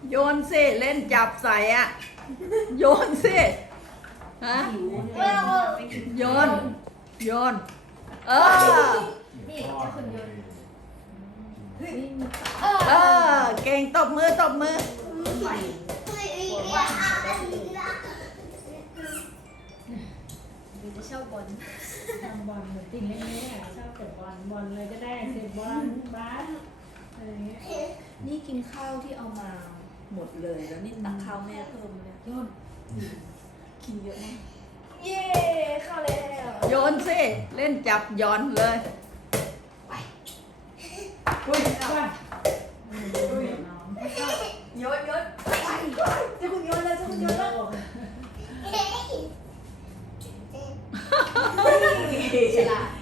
โยนสิเล่นจับใส่อะโยนสิฮะโยนโยนนี่เจ้าคุณโยนเก่งตบมือตบมือหรือจะชอบบอลทำบอลเหมือนติ่งเล็กๆอ่ะชอบเตะบอลเลยก็ได้เตะบอลบาสอะไรเงี้ยนี่กินข้าวที่เอามาหมดเลยแล้วนี่ตักข้าวแม่เพิ่มเลยยอดกินเยอะมากเย้เข้าแล้วโยนสิเล่นจับหย่อนเลยอุ้ยว่าโยนโยนไปเจ้าคุณโยนเลยเจ้าคุณโยนเลยฉลาด